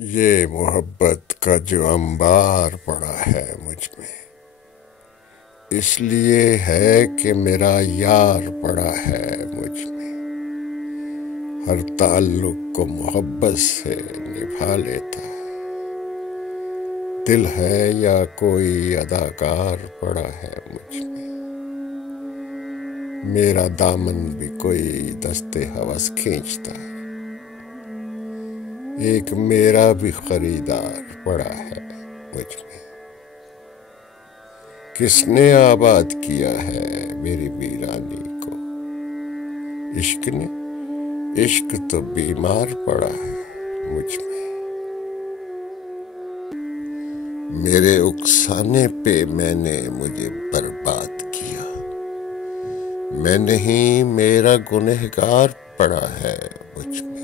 ये मोहब्बत का जो अंबार पड़ा है मुझ में, इसलिए है कि मेरा यार पड़ा है मुझ में। हर ताल्लुक को मोहब्बत से निभा लेता है। दिल है या कोई अदाकार पड़ा है मुझ में। मेरा दामन भी कोई दस्ते हवस खींचता है। एक मेरा भी खरीदार पड़ा है मुझ में। किसने आबाद किया है मेरी वीरानी को? इश्क ने। इश्क तो बीमार पड़ा है मुझ में। मेरे उकसाने पे मैंने मुझे बर्बाद किया। मैं नहीं, मेरा गुनहगार पड़ा है मुझ में।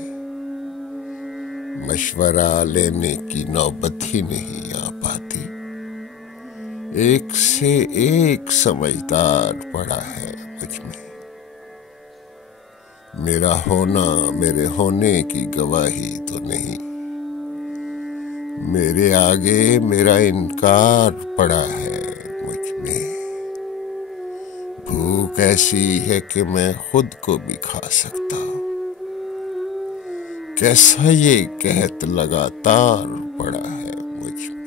मशवरा लेने की नौबत ही नहीं आ पाती। एक से एक समझदार पड़ा है मुझ में। मेरा होना मेरे होने की गवाही तो नहीं। मेरे आगे मेरा इनकार पड़ा है मुझ में। भूख ऐसी है कि मैं खुद को भी खा सकता हूँ। कैसा ये कहत लगातार पड़ा है मुझ में।